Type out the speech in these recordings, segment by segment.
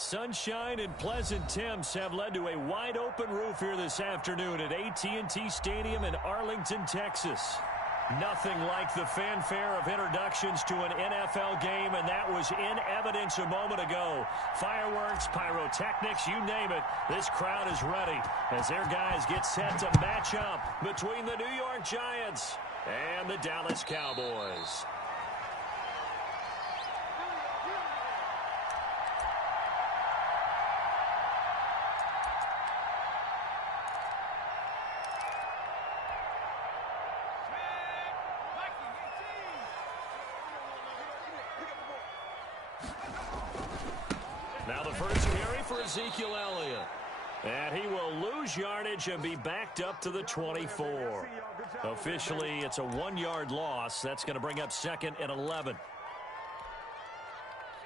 Sunshine and pleasant temps have led to a wide-open roof here this afternoon at AT&T Stadium in Arlington, Texas. Nothing like the fanfare of introductions to an NFL game, and that was in evidence a moment ago. Fireworks, pyrotechnics, you name it. This crowd is ready as their guys get set to match up between the New York Giants and the Dallas Cowboys. Now the first carry for Ezekiel Elliott. And he will lose yardage and be backed up to the 24. Officially, it's a 1-yard loss. That's going to bring up 2nd and 11.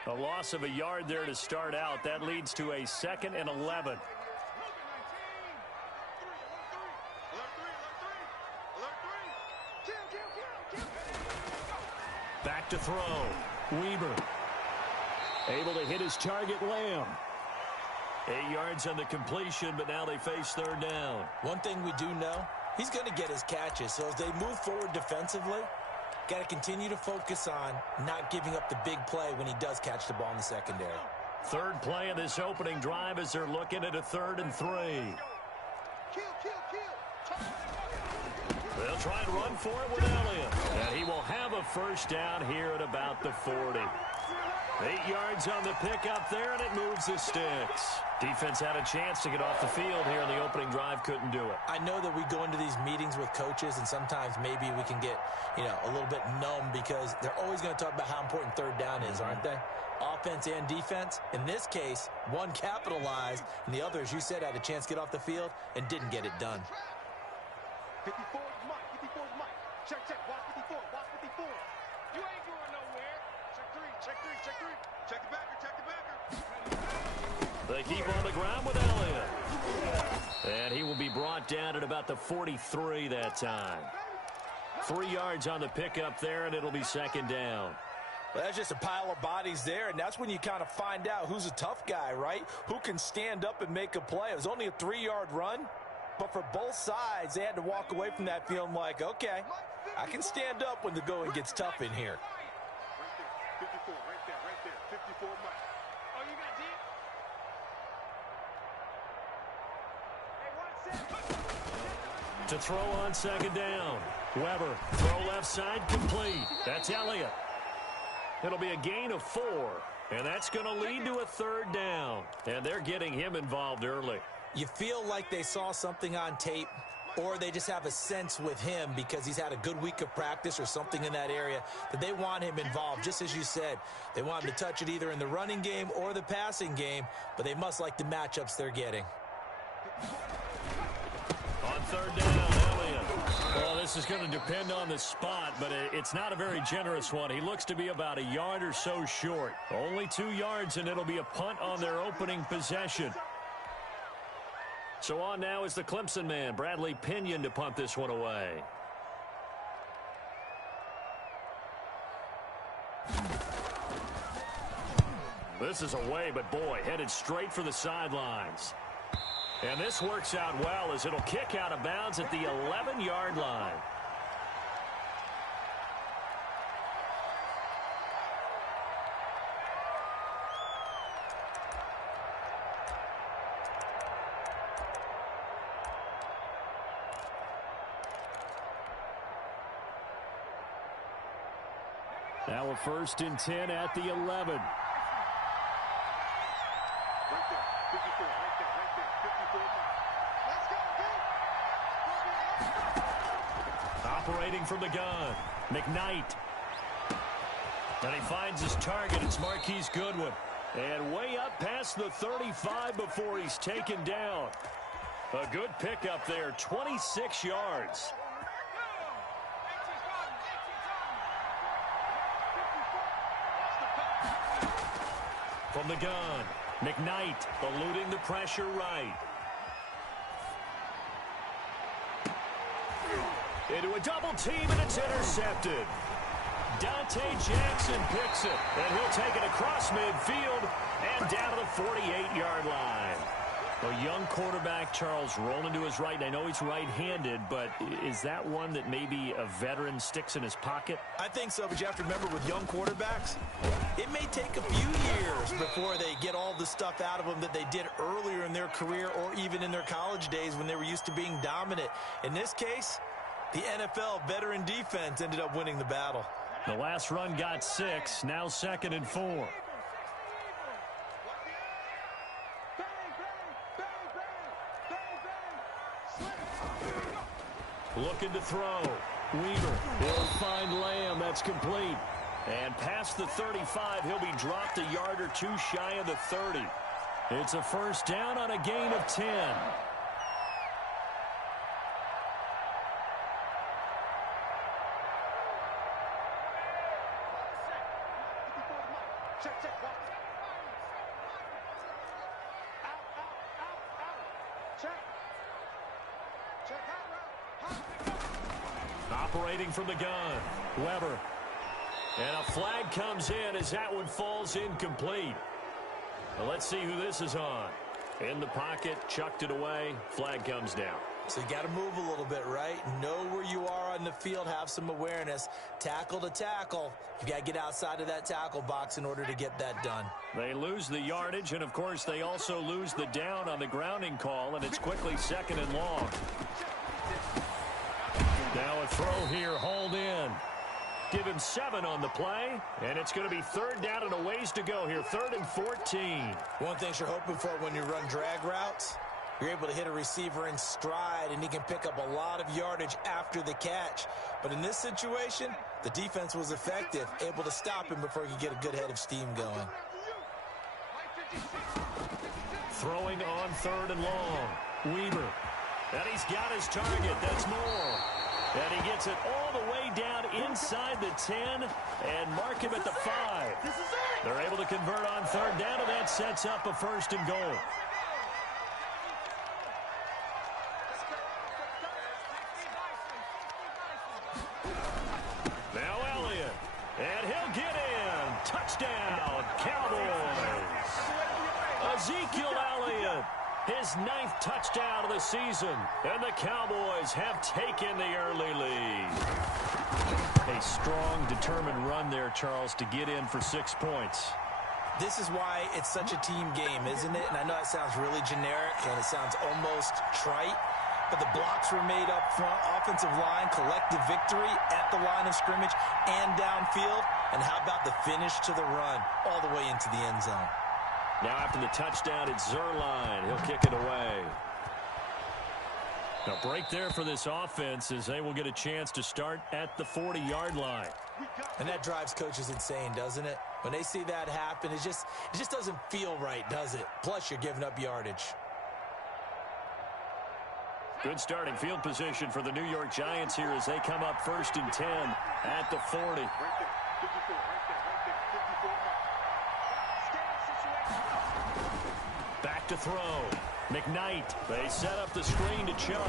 A loss of a yard there to start out. That leads to a 2nd and 11. Back to throw. Weaver. Able to hit his target, Lamb. 8 yards on the completion, but now they face 3rd down. One thing we do know, he's going to get his catches. So as they move forward defensively, got to continue to focus on not giving up the big play when he does catch the ball in the secondary. 3rd play of this opening drive as they're looking at a 3rd and 3. They'll try and run for it with Elliott. And he will have a 1st down here at about the 40. 8 yards on the pickup there, and it moves the sticks. Defense had a chance to get off the field here in the opening drive, couldn't do it. I know that we go into these meetings with coaches, and sometimes maybe we can get, a little bit numb because they're always going to talk about how important 3rd down is, aren't they? Offense and defense. In this case, one capitalized, and the other, as you said, had a chance to get off the field and didn't get it done. 54 is Mike. 54 is Mike. Check, watch 54, watch 54. You ain't going nowhere. Check three. Check the backer. They keep on the ground with Elliott. And he will be brought down at about the 43 that time. 3 yards on the pickup there, and it'll be 2nd down. Well, that's just a pile of bodies there, and that's when you kind of find out who's a tough guy, right? Who can stand up and make a play. It was only a 3-yard run, but for both sides, they had to walk away from that feeling like, okay, I can stand up when the going gets tough in here. 54, right there. 54, Mike. Oh, you got deep? Hey, To throw on 2nd down. Weber, throw left side, complete. That's Elliott. It'll be a gain of 4, and that's going to lead to a 3rd down. And they're getting him involved early. You feel like they saw something on tape, or they just have a sense with him because he's had a good week of practice or something in that area that they want him involved. Just as you said, they want him to touch it either in the running game or the passing game, but they must like the matchups they're getting. On 3rd down, Elliott. Well, this is going to depend on the spot, but it's not a very generous one. He looks to be about a yard or so short. Only 2 yards, and it'll be a punt on their opening possession. So on now is the Clemson man, Bradley Pinion, to punt this one away. This is away, but boy, headed straight for the sidelines. And this works out well as it'll kick out of bounds at the 11-yard line. Now a 1st and 10 at the 11. Operating from the gun, McKnight. And he finds his target. It's Marquise Goodwin. And way up past the 35 before he's taken down. A good pickup there, 26 yards. From the gun, McKnight eluding the pressure right. Into a double team, and it's intercepted. Dante Jackson picks it, and he'll take it across midfield and down to the 48-yard line. A young quarterback, Charles, rolling to his right. I know he's right-handed, but is that one that maybe a veteran sticks in his pocket? I think so, but you have to remember with young quarterbacks, it may take a few years before they get all the stuff out of them that they did earlier in their career or even in their college days when they were used to being dominant. In this case, the NFL veteran defense ended up winning the battle. The last run got 6, now 2nd and 4. Looking to throw. Weaver. He'll find Lamb. That's complete. And past the 35, he'll be dropped a yard or two shy of the 30. It's a first down on a gain of 10. Operating from the gun, Weber. And a flag comes in as that one falls incomplete. Well, let's see who this is on. In the pocket, chucked it away, flag comes down. So you got to move a little bit, right? Know where you are on the field, have some awareness. Tackle to tackle. You got to get outside of that tackle box in order to get that done. They lose the yardage, and of course they also lose the down on the grounding call, and it's quickly 2nd and long. Now a throw here, hauled in. Give him 7 on the play, and it's going to be 3rd down and a ways to go here, 3rd and 14. One thing you're hoping for when you run drag routes, you're able to hit a receiver in stride, and he can pick up a lot of yardage after the catch. But in this situation, the defense was effective, able to stop him before he could get a good head of steam going. Throwing on 3rd and long. Weaver. And he's got his target. That's Moore. And he gets it all the way down inside the 10 and mark him at the 5. They're able to convert on 3rd down, and that sets up a 1st and goal. Now Elliott. And he'll get in. Touchdown, Cowboys. Ezekiel Elliott. His 9th touchdown of the season, and the Cowboys have taken the early lead. A strong, determined run there, Charles, to get in for 6 points. This is why it's such a team game, isn't it? And I know it sounds really generic, and it sounds almost trite, but the blocks were made up front, offensive line, collective victory at the line of scrimmage and downfield. And how about the finish to the run all the way into the end zone? Now after the touchdown, it's Zerline. He'll kick it away. Now break there for this offense as they will get a chance to start at the 40-yard line. And that drives coaches insane, doesn't it? When they see that happen, it just doesn't feel right, does it? Plus, you're giving up yardage. Good starting field position for the New York Giants here as they come up 1st and 10 at the 40. Back to throw. McKnight. They set up the screen to Chubb.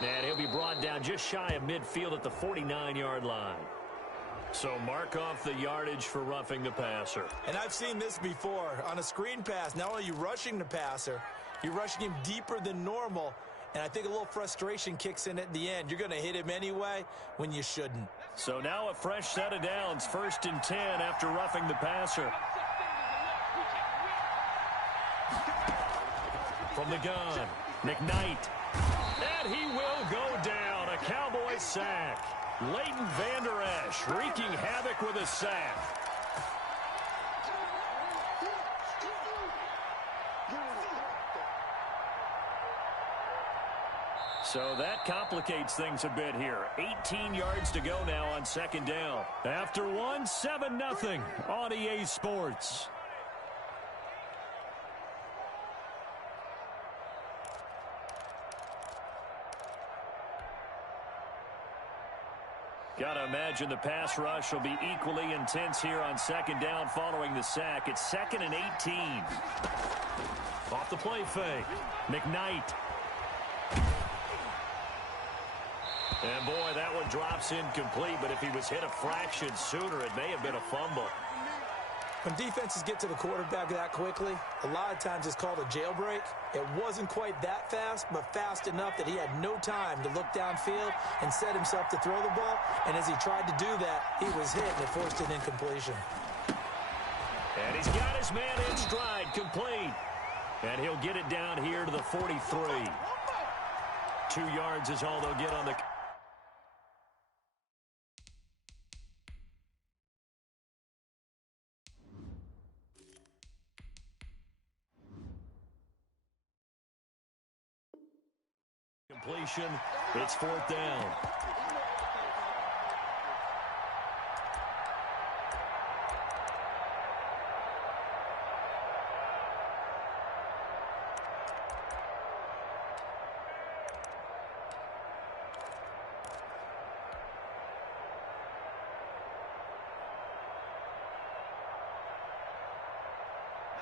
And he'll be brought down just shy of midfield at the 49-yard line. So mark off the yardage for roughing the passer. And I've seen this before. On a screen pass, not only are you rushing the passer, you're rushing him deeper than normal. And I think a little frustration kicks in at the end. You're going to hit him anyway when you shouldn't. So now a fresh set of downs. 1st and 10 after roughing the passer. From the gun, McKnight. And he will go down. A Cowboy sack. Leighton Vander Esch wreaking havoc with a sack. So that complicates things a bit here. 18 yards to go now on 2nd down. After one, 7-0 on EA Sports. Got to imagine the pass rush will be equally intense here on 2nd down following the sack. It's 2nd and 18. Off the play fake. McKnight. And, boy, that one drops incomplete, but if he was hit a fraction sooner, it may have been a fumble. When defenses get to the quarterback that quickly, a lot of times it's called a jailbreak. It wasn't quite that fast, but fast enough that he had no time to look downfield and set himself to throw the ball. And as he tried to do that, he was hit and it forced an incompletion. And he's got his man in stride, complete. And he'll get it down here to the 43. 2 yards is all they'll get on the... completion. It's 4th down.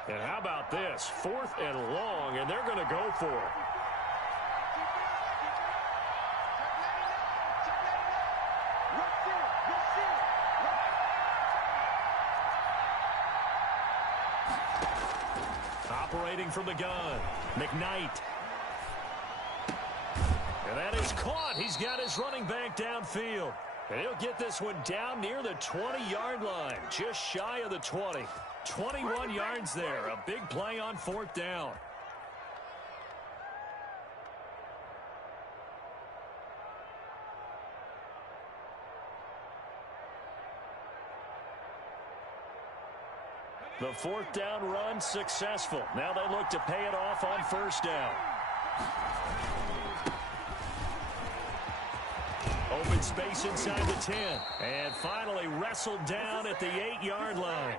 And how about this? 4th and long, and they're going to go for it. Operating from the gun, McKnight. And that is caught. He's got his running back downfield. And he'll get this one down near the 20-yard line, just shy of the 20. 21 yards there. A big play on 4th down. The 4th down run successful. Now they look to pay it off on 1st down. Open space inside the 10. And finally wrestled down at the 8-yard line.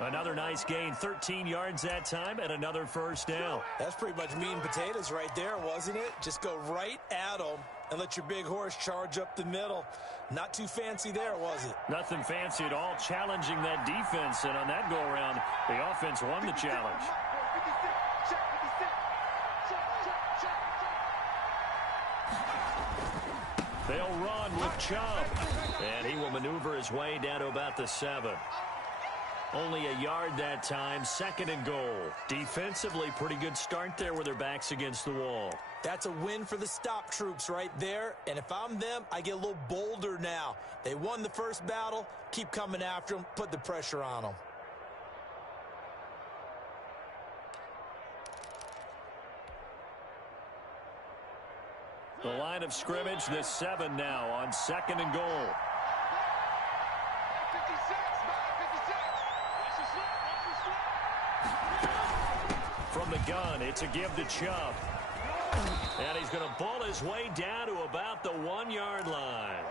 Another nice gain, 13 yards that time, and another 1st down. That's pretty much meat and potatoes right there, wasn't it? Just go right at them and let your big horse charge up the middle. Not too fancy there, was it? Nothing fancy at all, challenging that defense, and on that go-around, the offense won the challenge. They'll run with Chubb, and he will maneuver his way down to about the 7. Only a yard that time, 2nd and goal. Defensively, pretty good start there with their backs against the wall. That's a win for the stop troops right there. And if I'm them, I get a little bolder now. They won the first battle. Keep coming after them. Put the pressure on them. The line of scrimmage, the 7 now on 2nd and goal. From the gun, it's a give to Chubb. And he's going to ball his way down to about the 1-yard line.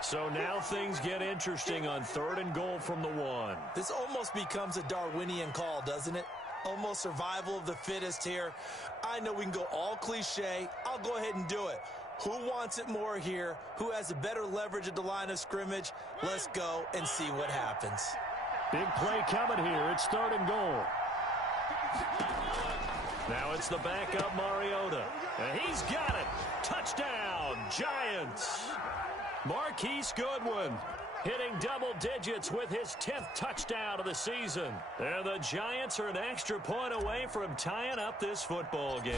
So now things get interesting on 3rd and goal from the 1. This almost becomes a Darwinian call, doesn't it? Almost survival of the fittest here. I know we can go all cliche. I'll go ahead and do it. Who wants it more here? Who has a better leverage at the line of scrimmage? Let's go and see what happens. Big play coming here. It's 3rd and goal. Now it's the backup Mariota. And he's got it. Touchdown, Giants. Marquise Goodwin hitting double digits with his 10th touchdown of the season. And the Giants are an extra point away from tying up this football game.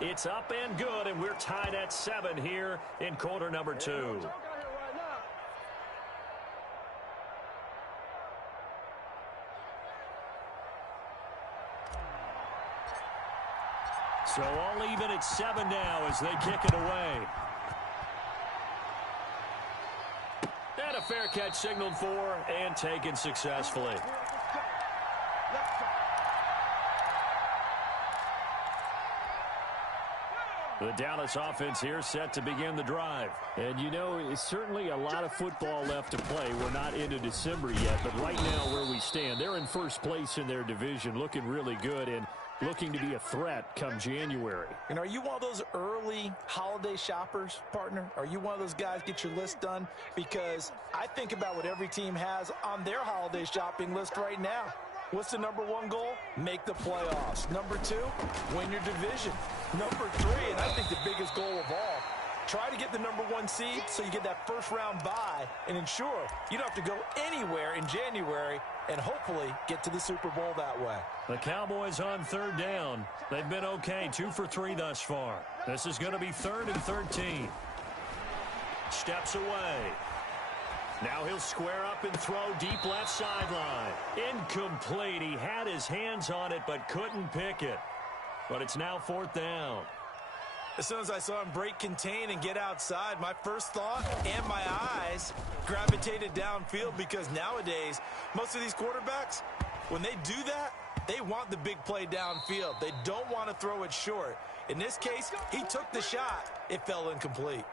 It's up and good, and we're tied at 7 here in quarter number 2. So all even at 7 now as they kick it away. And a fair catch signaled for and taken successfully. The Dallas offense here set to begin the drive. And, you know, it's certainly a lot of football left to play. We're not into December yet, but right now where we stand, they're in first place in their division, looking really good and looking to be a threat come January. And are you one of those early holiday shoppers, partner? Are you one of those guys get your list done? Because I think about what every team has on their holiday shopping list right now. What's the number one goal? Make the playoffs. Number two, win your division. Number three, and I think the biggest goal of all, try to get the number one seed so you get that first round bye and ensure you don't have to go anywhere in January and hopefully get to the Super Bowl that way. The Cowboys on third down. They've been okay, 2 for 3 thus far. This is going to be 3rd and 13. Steps away. Now he'll square up and throw deep left sideline. Incomplete. He had his hands on it but couldn't pick it. But it's now 4th down. As soon as I saw him break contain and get outside, my first thought and my eyes gravitated downfield, because nowadays, most of these quarterbacks, when they do that, they want the big play downfield. They don't want to throw it short. In this case, he took the shot. It fell incomplete.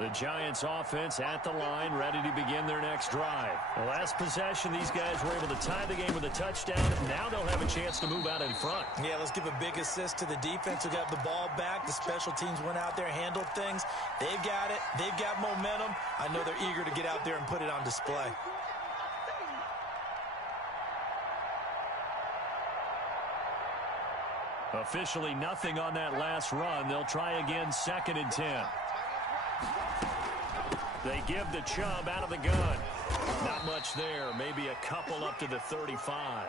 The Giants offense at the line, ready to begin their next drive. The last possession, these guys were able to tie the game with a touchdown. Now they'll have a chance to move out in front. Yeah, let's give a big assist to the defense who got the ball back. The special teams went out there, handled things. They've got it. They've got momentum. I know they're eager to get out there and put it on display. Officially nothing on that last run. They'll try again, 2nd and 10. They give the Chubb out of the gun. Not much there. Maybe a couple up to the 35.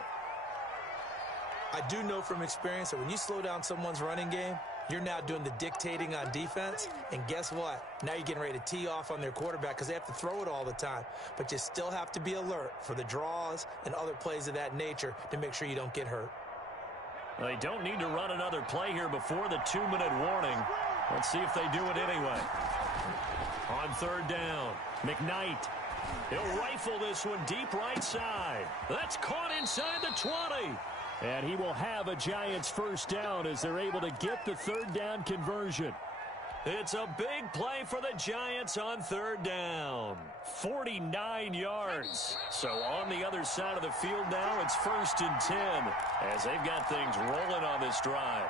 I do know from experience that when you slow down someone's running game, you're now doing the dictating on defense. And guess what? Now you're getting ready to tee off on their quarterback because they have to throw it all the time. But you still have to be alert for the draws and other plays of that nature to make sure you don't get hurt. They don't need to run another play here before the 2-minute warning. Let's see if they do it anyway. On 3rd down, McKnight. He'll rifle this one deep right side. That's caught inside the 20. And he will have a Giants first down as they're able to get the 3rd down conversion. It's a big play for the Giants on 3rd down. 49 yards. So on the other side of the field now, it's 1st and 10 as they've got things rolling on this drive.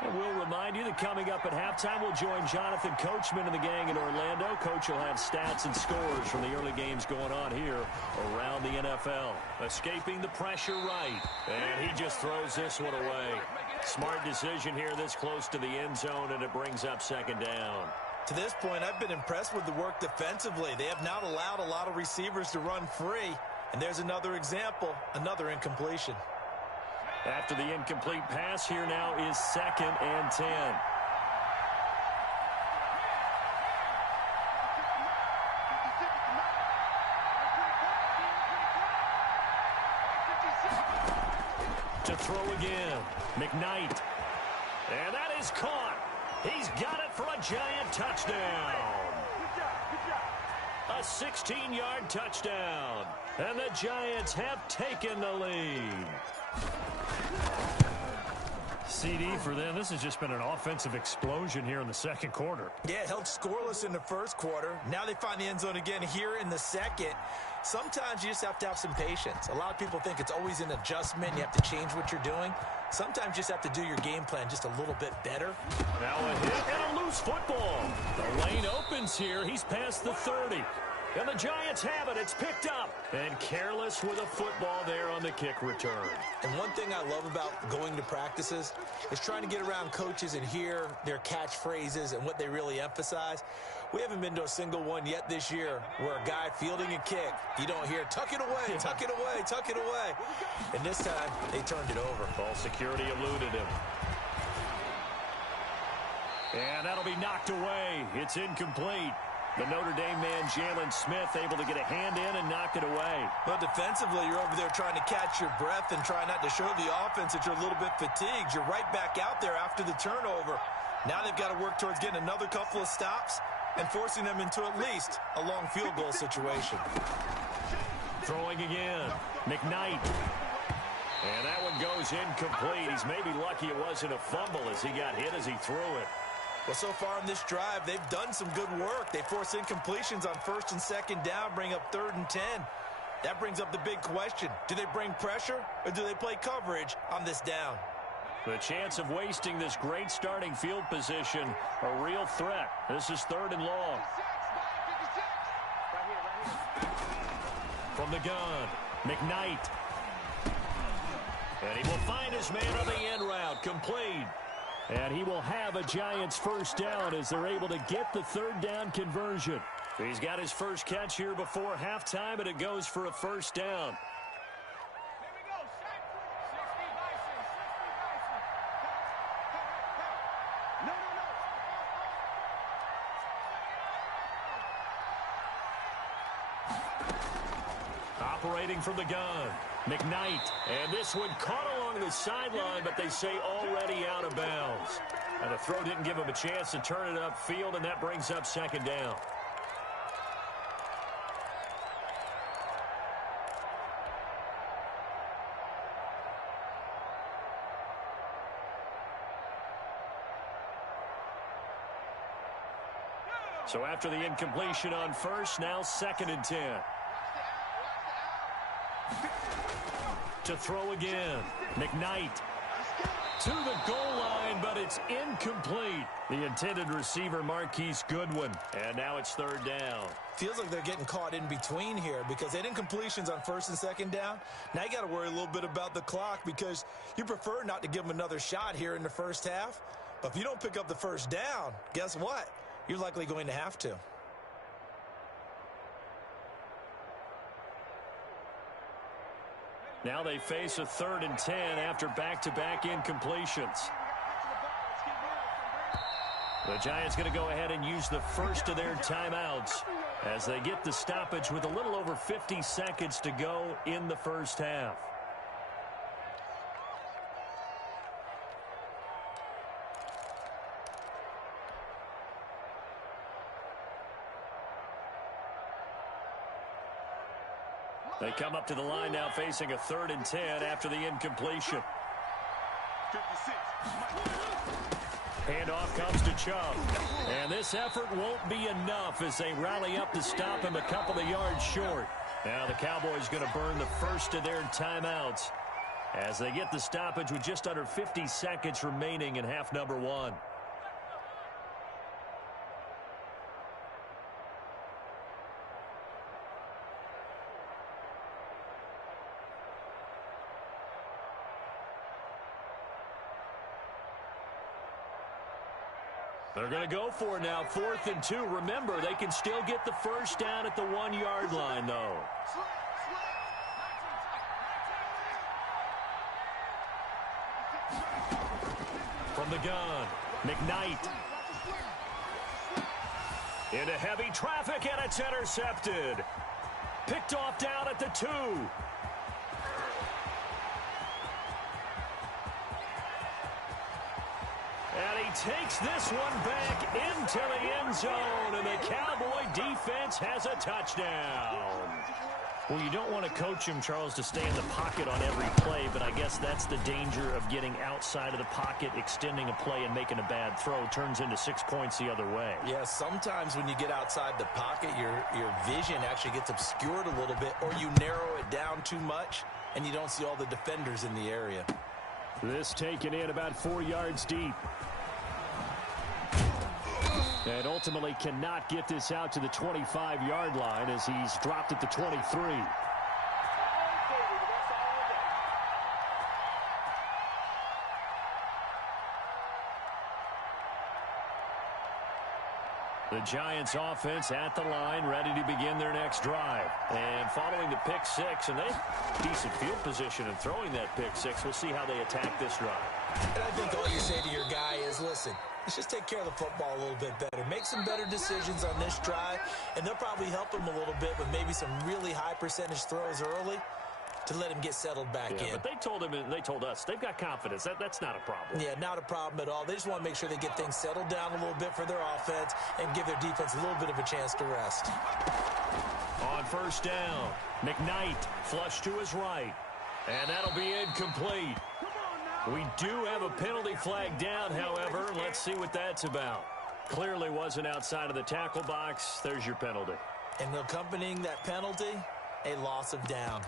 And we'll remind you that coming up at halftime, we'll join Jonathan Coachman and the gang in Orlando. Coach will have stats and scores from the early games going on here around the NFL. Escaping the pressure right. And he just throws this one away. Smart decision here this close to the end zone, and it brings up 2nd down. To this point, I've been impressed with the work defensively. They have not allowed a lot of receivers to run free. And there's another example, another incompletion. After the incomplete pass, here now is 2nd and 10. To throw again, McKnight. And that is caught. He's got it for a Giant touchdown. A 16-yard touchdown. And the Giants have taken the lead. CD for them. This has just been an offensive explosion here in the 2nd quarter. Yeah, held scoreless in the 1st quarter. Now they find the end zone again here in the 2nd. Sometimes you just have to have some patience. A lot of people think it's always an adjustment. You have to change what you're doing. Sometimes you just have to do your game plan just a little bit better. Now a hit and a loose football. The lane opens here. He's past the 30. And the Giants have it. It's picked up. And careless with a football there on the kick return. And one thing I love about going to practices is trying to get around coaches and hear their catchphrases and what they really emphasize. We haven't been to a single one yet this year where a guy fielding a kick, you don't hear, tuck it away, tuck it away, tuck it away. And this time, they turned it over. Ball security eluded him. And that'll be knocked away. It's incomplete. The Notre Dame man, Jalen Smith, able to get a hand in and knock it away. But defensively, you're over there trying to catch your breath and try not to show the offense that you're a little bit fatigued. You're right back out there after the turnover. Now they've got to work towards getting another couple of stops and forcing them into at least a long field goal situation. Throwing again. McKnight. And that one goes incomplete. He's maybe lucky it wasn't a fumble as he got hit as he threw it. Well, so far on this drive, they've done some good work. They force incompletions on 1st and 2nd down, bring up 3rd and 10. That brings up the big question. Do they bring pressure or do they play coverage on this down? The chance of wasting this great starting field position, a real threat. This is 3rd and long. From the gun, McKnight. And he will find his man on the end route, complete. And he will have a Giants first down as they're able to get the 3rd down conversion. He's got his first catch here before halftime, and it goes for a first down. Operating from the gun, McKnight. And this one caught along the sideline, but they say already out of bounds. And the throw didn't give him a chance to turn it upfield, and that brings up 2nd down. So after the incompletion on 1st, now 2nd and 10. To throw again, McKnight to the goal line, but it's incomplete. The intended receiver, Marquise Goodwin, and now it's 3rd down. Feels like they're getting caught in between here because they didn't incompletions on 1st and 2nd down. Now you got to worry a little bit about the clock because you prefer not to give them another shot here in the first half. But if you don't pick up the first down, guess what? You're likely going to have to. Now they face a 3rd and 10 after back-to-back incompletions. The Giants going to go ahead and use the first of their timeouts as they get the stoppage with a little over 50 seconds to go in the first half. They come up to the line now facing a 3rd and 10 after the incompletion. 56. Handoff comes to Chubb. And this effort won't be enough as they rally up to stop him a couple of yards short. Now the Cowboys going to burn the first of their timeouts as they get the stoppage with just under 50 seconds remaining in half number 1. They're going to go for it now, 4th and 2. Remember, they can still get the first down at the 1-yard line, though. From the gun, McKnight. Into heavy traffic, and it's intercepted. Picked off down at the 2. And he takes this one back into the end zone, and the Cowboy defense has a touchdown. Well, you don't want to coach him, Charles, to stay in the pocket on every play, but I guess that's the danger of getting outside of the pocket, extending a play, and making a bad throw. Turns into 6 points the other way. Yeah, sometimes when you get outside the pocket, your vision actually gets obscured a little bit, or you narrow it down too much, and you don't see all the defenders in the area. This taken in about 4 yards deep. And ultimately cannot get this out to the 25-yard line as he's dropped at the 23. The Giants offense at the line, ready to begin their next drive. And following the pick six, and they have decent field position in throwing that pick six. We'll see how they attack this drive. And I think all you say to your guy is, listen, let's just take care of the football a little bit better. Make some better decisions on this drive, and they'll probably help him a little bit with maybe some really high percentage throws early to let him get settled back in. But they told him, and they told us, they've got confidence. That's not a problem. Yeah, not a problem at all. They just want to make sure they get things settled down a little bit for their offense and give their defense a little bit of a chance to rest. On first down, McKnight flush to his right, and that'll be incomplete. We do have a penalty flag down, however. Let's see what that's about. Clearly wasn't outside of the tackle box. There's your penalty. And accompanying that penalty, a loss of down.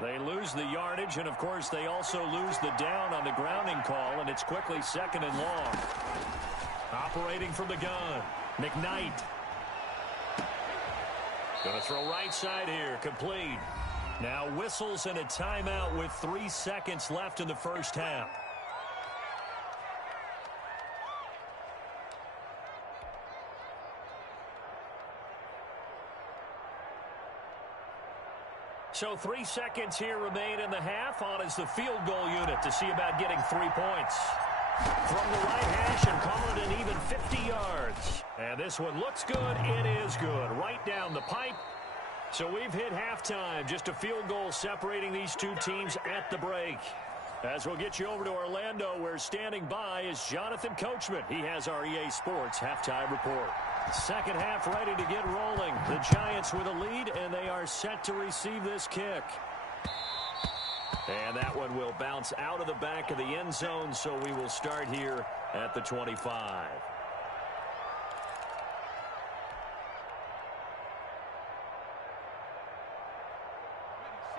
They lose the yardage, and, of course, they also lose the down on the grounding call, and it's quickly 2nd and long. Operating from the gun, McKnight. Going to throw right side here, complete. Now whistles and a timeout with 3 seconds left in the first half. So 3 seconds here remain in the half. On is the field goal unit to see about getting 3 points. From the right hash and call it an even 50 yards. And this one looks good. It is good. Right down the pipe. So we've hit halftime. Just a field goal separating these two teams at the break. As we'll get you over to Orlando, where standing by is Jonathan Coachman. He has our EA Sports halftime report. Second half ready to get rolling. The Giants with a lead, and they are set to receive this kick. And that one will bounce out of the back of the end zone, so we will start here at the 25.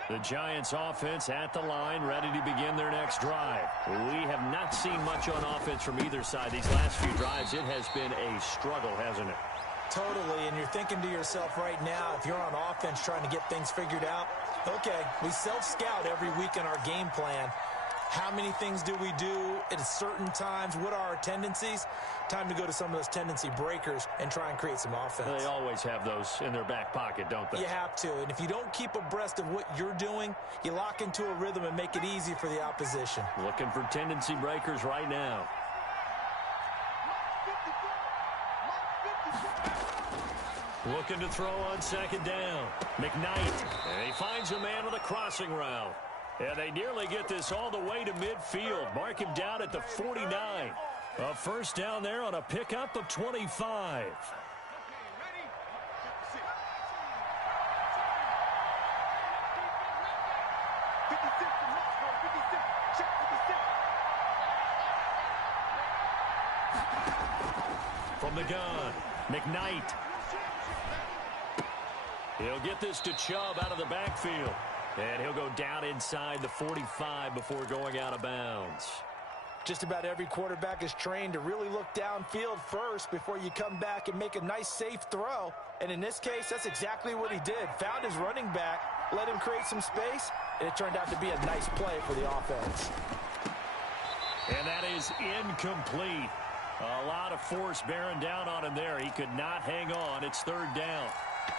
The Giants offense at the line, ready to begin their next drive. We have not seen much on offense from either side these last few drives. It has been a struggle, hasn't it? Totally, and you're thinking to yourself right now, if you're on offense trying to get things figured out, okay, we self-scout every week in our game plan. How many things do we do at certain times? What are our tendencies? Time to go to some of those tendency breakers and try and create some offense. They always have those in their back pocket, don't they? You have to, and if you don't keep abreast of what you're doing, you lock into a rhythm and make it easy for the opposition. Looking for tendency breakers right now. Looking to throw on second down. McKnight, and he finds a man with a crossing route. And they nearly get this all the way to midfield. Mark him down at the 49. A first down there on a pickup of 25. From the gun, McKnight. He'll get this to Chubb out of the backfield. And he'll go down inside the 45 before going out of bounds. Just about every quarterback is trained to really look downfield first before you come back and make a nice, safe throw. And in this case, that's exactly what he did. Found his running back, let him create some space, and it turned out to be a nice play for the offense. And that is incomplete. A lot of force bearing down on him there. He could not hang on. It's third down.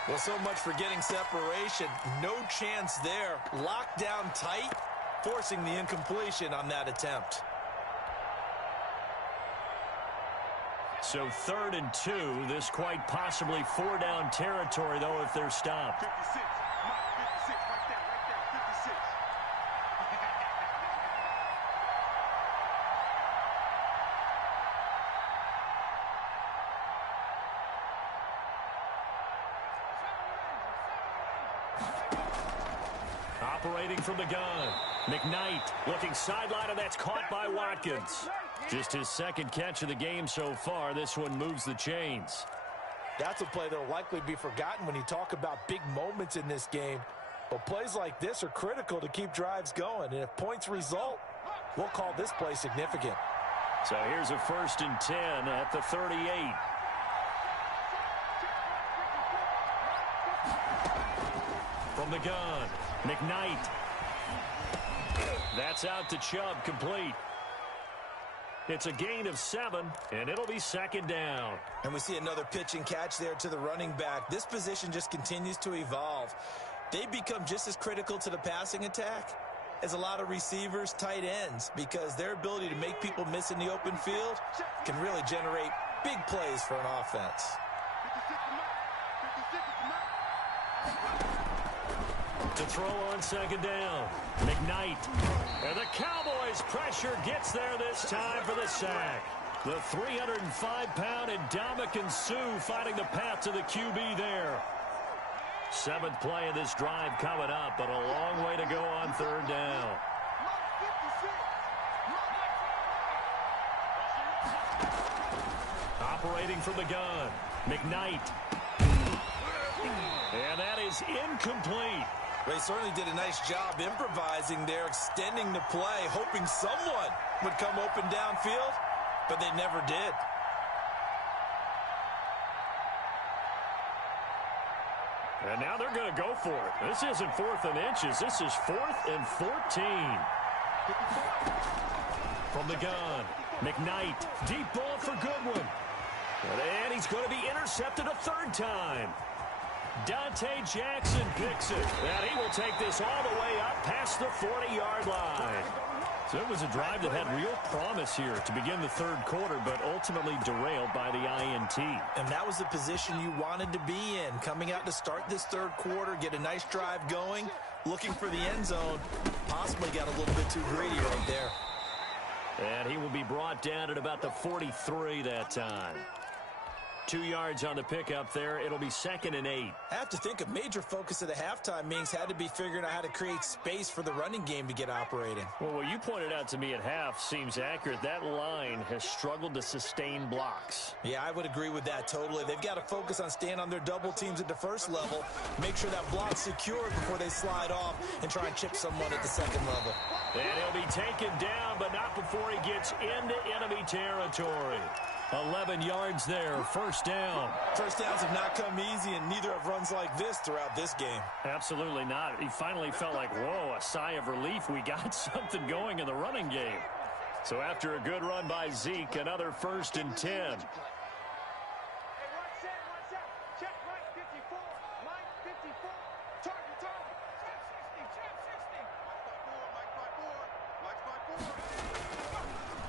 Well, so much for getting separation. No chance there. Locked down tight, forcing the incompletion on that attempt. So 3rd and 2. This quite possibly 4-down territory, though, if they're stopped. 56. 56. Right there. 56. Operating from the gun. McKnight looking sideline, and that's caught by Watkins. Just his second catch of the game so far. This one moves the chains. That's a play that will likely be forgotten when you talk about big moments in this game. But plays like this are critical to keep drives going. And if points result, we'll call this play significant. So here's a 1st and 10 at the 38. From the gun, McKnight. That's out to Chubb, complete. It's a gain of 7, and it'll be 2nd down. And we see another pitch and catch there to the running back. This position just continues to evolve. They become just as critical to the passing attack as a lot of receivers, tight ends, because their ability to make people miss in the open field can really generate big plays for an offense. To throw on second down, McKnight. And the Cowboys' pressure gets there this time for the sack. The 305-pound Ndamukong Suh finding the path to the QB there. Seventh play of this drive coming up, but a long way to go on third down. Operating from the gun, McKnight. And that is incomplete. They certainly did a nice job improvising there, extending the play, hoping someone would come open downfield, but they never did. And now they're going to go for it. This isn't 4th and inches. This is 4th and 14. From the gun, McKnight. Deep ball for Goodwin. And he's going to be intercepted a third time. Dante Jackson picks it. And he will take this all the way up past the 40-yard line. So it was a drive that had real promise here to begin the third quarter, but ultimately derailed by the INT. And that was the position you wanted to be in, coming out to start this third quarter, get a nice drive going, looking for the end zone. Possibly got a little bit too greedy right there. And he will be brought down at about the 43 that time. 2 yards on the pickup there. It'll be 2nd and 8. I have to think a major focus of the halftime meetings had to be figuring out how to create space for the running game to get operating. Well, what you pointed out to me at half seems accurate. That line has struggled to sustain blocks. Yeah, I would agree with that totally. They've got to focus on staying on their double teams at the first level, make sure that block's secured before they slide off and try and chip someone at the second level. And he'll be taken down, but not before he gets into enemy territory. 11 yards there, first down. First downs have not come easy, and neither have runs like this throughout this game. Absolutely not. He finally felt like, whoa, a sigh of relief. We got something going in the running game. So after a good run by Zeke, another 1st and 10.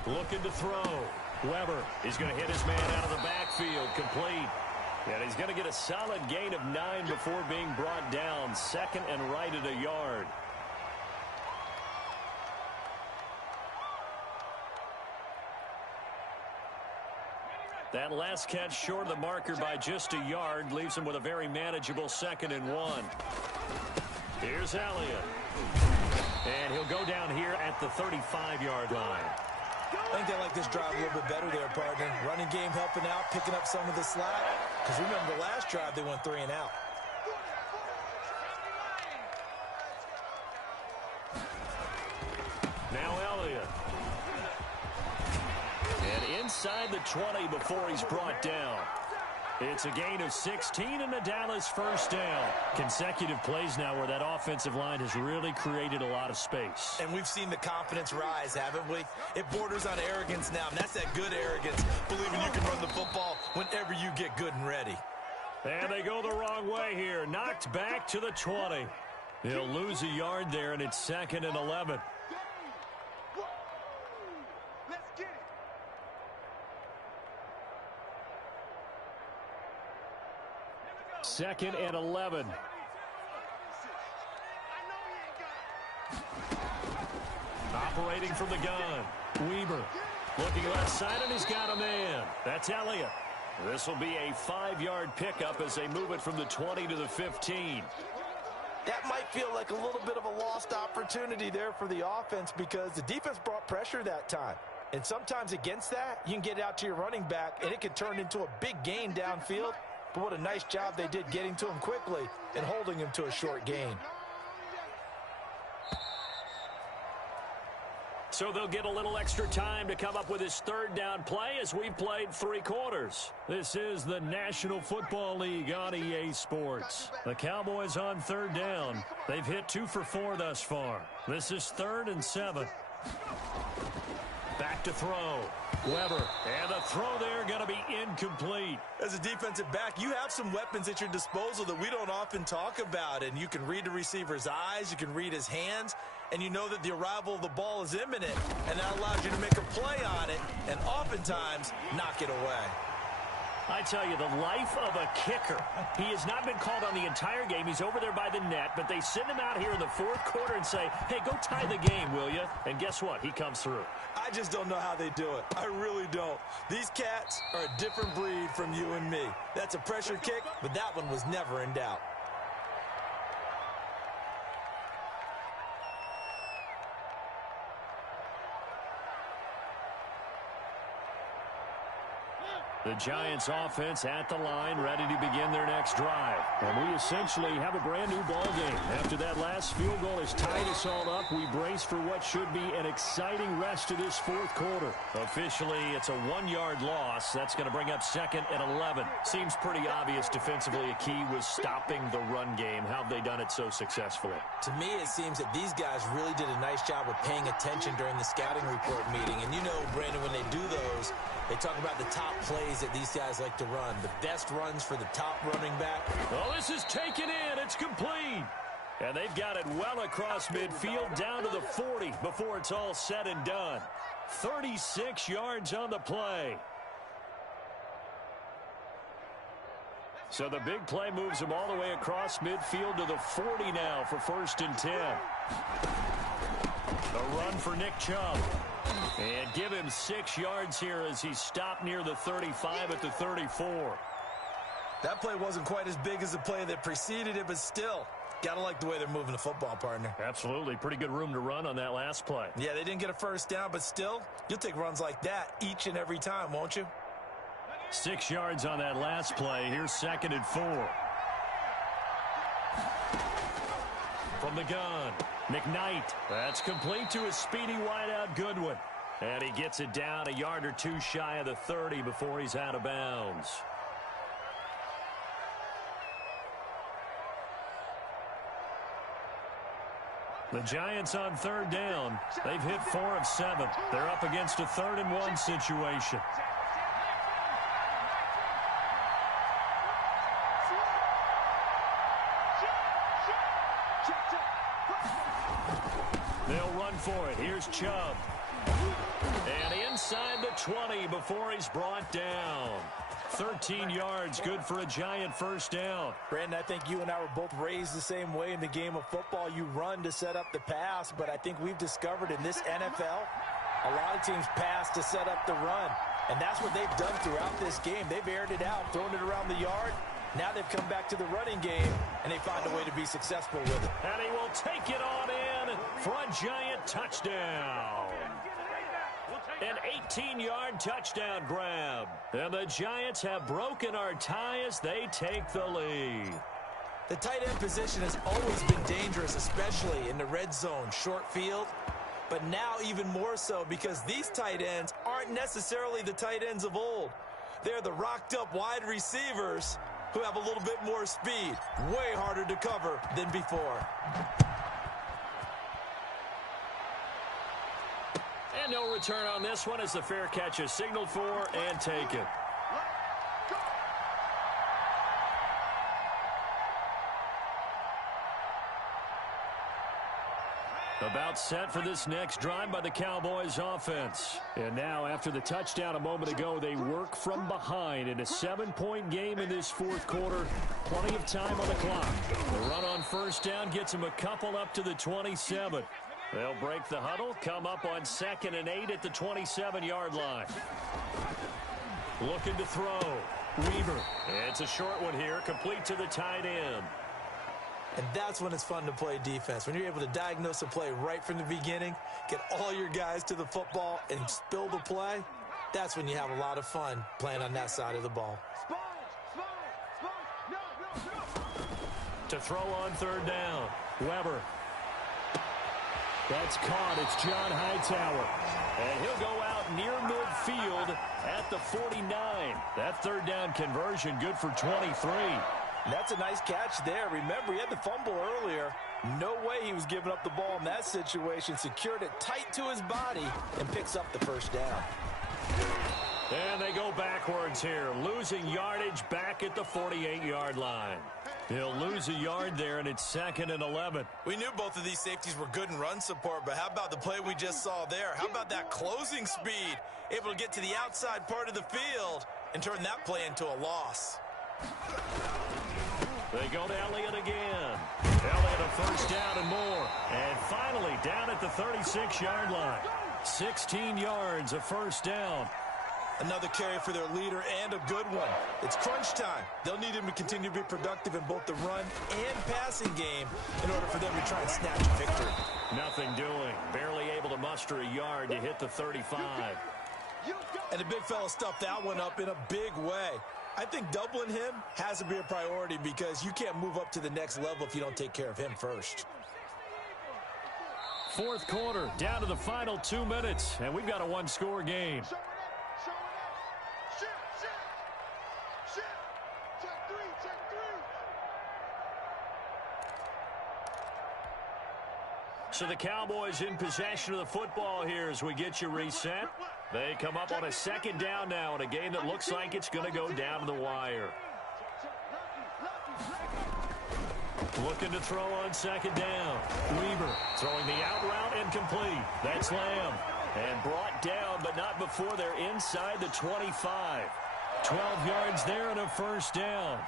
Looking to throw. Weber is going to hit his man out of the backfield, complete. And he's going to get a solid gain of 9 before being brought down. 2nd and right at a yard. That last catch short of the marker by just a yard leaves him with a very manageable 2nd and 1. Here's Elliott. And he'll go down here at the 35-yard line. I think they like this drive a little bit better there, partner. Running game helping out, picking up some of the slack. Because remember the last drive, they went 3 and out. Now Elliott. And inside the 20 before he's brought down. It's a gain of 16 and a Dallas first down. Consecutive plays now where that offensive line has really created a lot of space. And we've seen the confidence rise, haven't we? It borders on arrogance now, and that's that good arrogance, believing you can run the football whenever you get good and ready. And they go the wrong way here. Knocked back to the 20. They'll lose a yard there, and it's 2nd and 11. Let's get it. Second and 11. Operating from the gun. Weber looking left side, and he's got a man. That's Elliott. This will be a 5-yard pickup as they move it from the 20 to the 15. That might feel like a little bit of a lost opportunity there for the offense because the defense brought pressure that time. And sometimes against that, you can get out to your running back, and it can turn into a big gain downfield. But what a nice job they did getting to him quickly and holding him to a short gain. So they'll get a little extra time to come up with his third down play as we've played 3 quarters. This is the National Football League on EA Sports. The Cowboys on third down. They've hit 2 for 4 thus far. This is 3rd and 7. Back to throw. Weber. And the throw there going to be incomplete. As a defensive back, you have some weapons at your disposal that we don't often talk about. And you can read the receiver's eyes. You can read his hands. And you know that the arrival of the ball is imminent. And that allows you to make a play on it and oftentimes knock it away. I tell you, the life of a kicker. He has not been called on the entire game. He's over there by the net, but they send him out here in the 4th quarter and say, hey, go tie the game, will you? And guess what? He comes through. I just don't know how they do it. I really don't. These cats are a different breed from you and me. That's a pressure kick, but that one was never in doubt. The Giants offense at the line, ready to begin their next drive. And we essentially have a brand new ball game. After that last field goal has tied us all up, we brace for what should be an exciting rest of this fourth quarter. Officially, it's a 1-yard loss. That's going to bring up 2nd and 11. Seems pretty obvious defensively a key was stopping the run game. How have they done it so successfully? To me, it seems that these guys really did a nice job of paying attention during the scouting report meeting. And you know, Brandon, when they do those, they talk about the top plays that these guys like to run. The best runs for the top running back. Well, this is taken in. It's complete. And they've got it well across midfield down to the 40 before it's all said and done. 36 yards on the play. So the big play moves him all the way across midfield to the 40 now for 1st and 10. A run for Nick Chubb. And give him 6 yards here as he's stopped near the 35 at the 34. That play wasn't quite as big as the play that preceded it, but still, gotta like the way they're moving the football, partner. Absolutely. Pretty good room to run on that last play. Yeah, they didn't get a first down, but still, you'll take runs like that each and every time, won't you? 6 yards on that last play. Here's 2nd and 4. From the gun, McKnight. That's complete to a speedy wideout Goodwin. And he gets it down a yard or two shy of the 30 before he's out of bounds. The Giants on 3rd down. They've hit 4 of 7. They're up against a 3rd and 1 situation. They'll run for it. Here's Chubb. And inside the 20 before he's brought down. 13 yards, good for a Giant first down. Brandon, I think you and I were both raised the same way in the game of football. You run to set up the pass, but I think we've discovered in this NFL, a lot of teams pass to set up the run. And that's what they've done throughout this game. They've aired it out, thrown it around the yard. Now they've come back to the running game, and they find a way to be successful with it. And he will take it on in for a Giant touchdown. An 18-yard touchdown grab. And the Giants have broken our tie as they take the lead. The tight end position has always been dangerous, especially in the red zone, short field. But now even more so because these tight ends aren't necessarily the tight ends of old. They're the rocked-up wide receivers who have a little bit more speed. Way harder to cover than before. And no return on this one as the fair catch is signaled for and taken. About set for this next drive by the Cowboys offense. And now after the touchdown a moment ago, they work from behind in a 7-point game in this fourth quarter. Plenty of time on the clock. The run on first down gets them a couple up to the 27. They'll break the huddle, come up on 2nd and 8 at the 27-yard line. Looking to throw. Weaver. It's a short one here, complete to the tight end. And that's when it's fun to play defense. When you're able to diagnose a play right from the beginning, get all your guys to the football, and spill the play, that's when you have a lot of fun playing on that side of the ball. To throw on third down, Weber. That's caught. It's John Hightower. And he'll go out near midfield at the 49. That third down conversion good for 23. That's a nice catch there. Remember, he had the fumble earlier. No way he was giving up the ball in that situation. Secured it tight to his body and picks up the first down. And they go backwards here, losing yardage back at the 48-yard line. He'll lose a yard there, and it's 2nd and 11. We knew both of these safeties were good in run support, but how about the play we just saw there? How about that closing speed? Able to get to the outside part of the field and turn that play into a loss. They go to Elliott again. Elliott a first down and more. And finally down at the 36-yard line. 16 yards, a first down. Another carry for their leader and a good one. It's crunch time. They'll need him to continue to be productive in both the run and passing game in order for them to try and snatch a victory. Nothing doing. Barely able to muster a yard to hit the 35. And the big fella stuffed that one up in a big way. I think doubling him has to be a priority because you can't move up to the next level if you don't take care of him first. Fourth quarter, down to the final 2 minutes, and we've got a one-score game. So the Cowboys in possession of the football here as we get you reset. They come up on a second down now in a game that looks like it's going to go down to the wire. Looking to throw on second down. Weaver throwing the out route incomplete. That's Lamb. And brought down, but not before they're inside the 25. 12 yards there and a first down.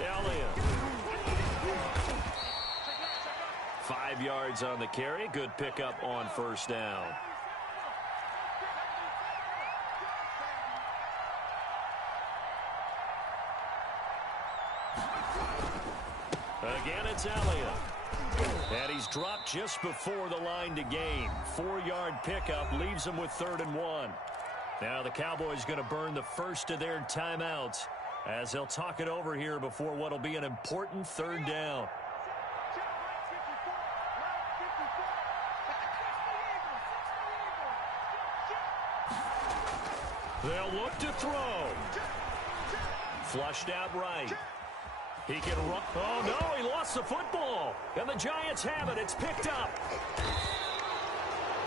Elliott. 5 yards on the carry. Good pickup on first down. Again, it's Elliott. And he's dropped just before the line to gain. 4-yard pickup leaves him with 3rd and 1. Now the Cowboys going to burn the first of their timeouts as they'll talk it over here before what will be an important 3rd down. They'll look to throw. Flushed out right. He can run. Oh, no, he lost the football. And the Giants have it. It's picked up.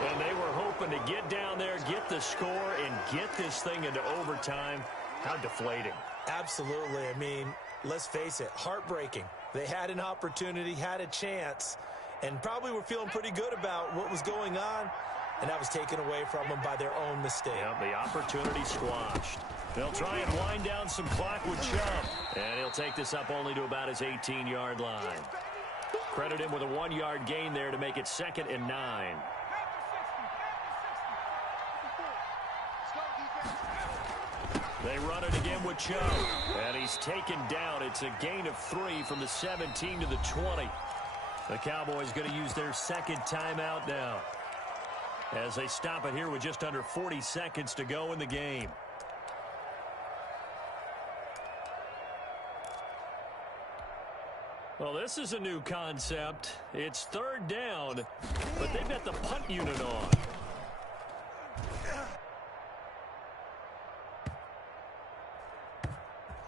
And they were hoping to get down there, get the score, and get this thing into overtime. How deflating. Absolutely. I mean, let's face it, heartbreaking. They had an opportunity, had a chance, and probably were feeling pretty good about what was going on. And that was taken away from them by their own mistake. Yeah, the opportunity squashed. They'll try and wind down some clock with Chubb. And he'll take this up only to about his 18-yard line. Credit him with a 1-yard gain there to make it 2nd and 9. They run it again with Chubb. And he's taken down. It's a gain of 3 from the 17 to the 20. The Cowboys going to use their second timeout now, as they stop it here with just under 40 seconds to go in the game. Well, this is a new concept. It's 3rd down, but they've got the punt unit on.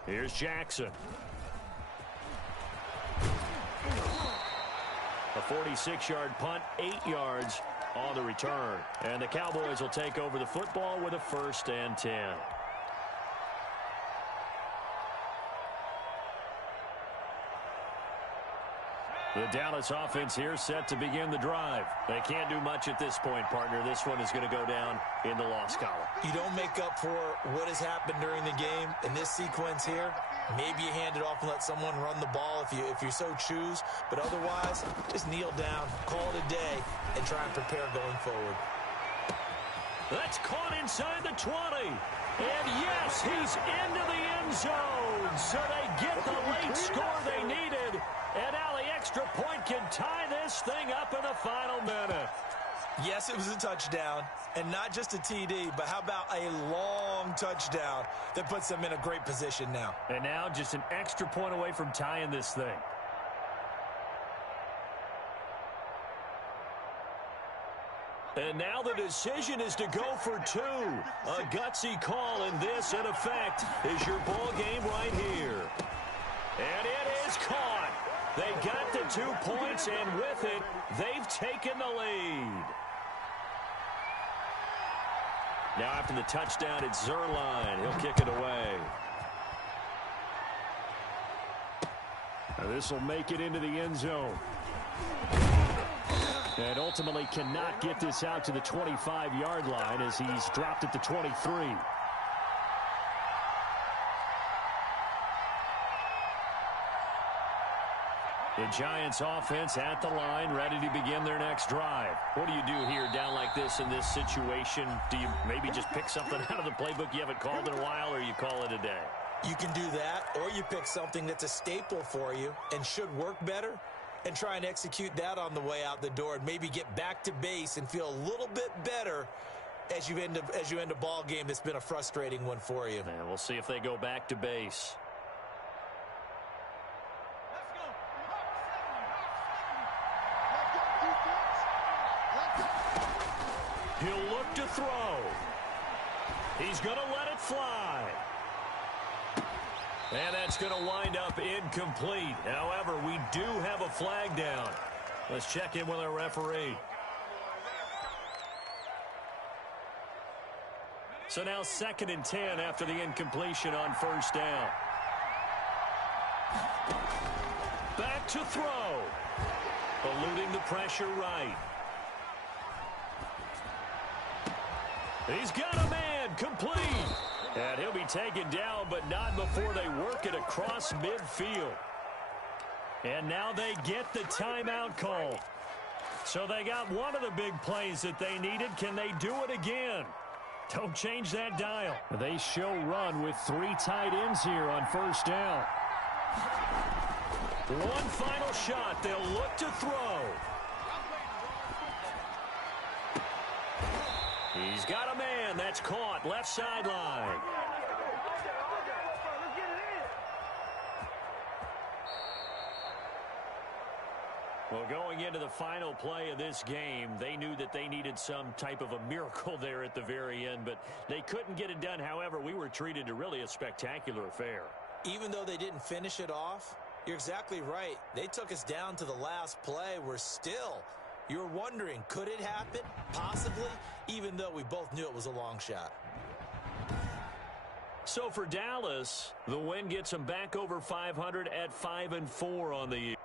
Here's Jackson. A 46-yard punt, 8 yards on the return. And the Cowboys will take over the football with a 1st and 10. The Dallas offense here set to begin the drive. They can't do much at this point, partner. This one is going to go down in the loss column. You don't make up for what has happened during the game in this sequence here. Maybe you hand it off and let someone run the ball if you so choose. But otherwise, just kneel down, call it a day, and try and prepare going forward. That's caught inside the 20. And yes, he's into the end zone. So they get the late score they needed. And now the extra point can tie this thing up in the final minute. Yes, it was a touchdown, and not just a TD, but how about a long touchdown that puts them in a great position now. And now just an extra point away from tying this thing. And now the decision is to go for 2. A gutsy call, and this, in effect, is your ball game right here. And it is caught. They got the 2 points, and with it, they've taken the lead. Now after the touchdown, it's Zerline. He'll kick it away. Now this will make it into the end zone. And ultimately cannot get this out to the 25-yard line as he's dropped at the 23. The Giants offense at the line, ready to begin their next drive. What do you do here down like this in this situation? Do you maybe just pick something out of the playbook you haven't called in a while, or you call it a day? You can do that, or you pick something that's a staple for you and should work better, and try and execute that on the way out the door and maybe get back to base and feel a little bit better as you end a ball game that's been a frustrating one for you. And we'll see if they go back to base. He'll look to throw. He's going to let it fly. And that's going to wind up incomplete. However, we do have a flag down. Let's check in with our referee. So now 2nd and 10 after the incompletion on first down. Back to throw. Eluding the pressure right. He's got a man, complete. And he'll be taken down, but not before they work it across midfield. And now they get the timeout call. So they got one of the big plays that they needed. Can they do it again? Don't change that dial. They show run with 3 tight ends here on first down. One final shot. They'll look to throw. He's got a man. That's caught. Left sideline. Well, going into the final play of this game, they knew that they needed some type of a miracle there at the very end, but they couldn't get it done. However, we were treated to really a spectacular affair. Even though they didn't finish it off, you're exactly right. They took us down to the last play. You're wondering, could it happen? Possibly, even though we both knew it was a long shot. So for Dallas, the win gets them back over 500 at 5-4 on the year.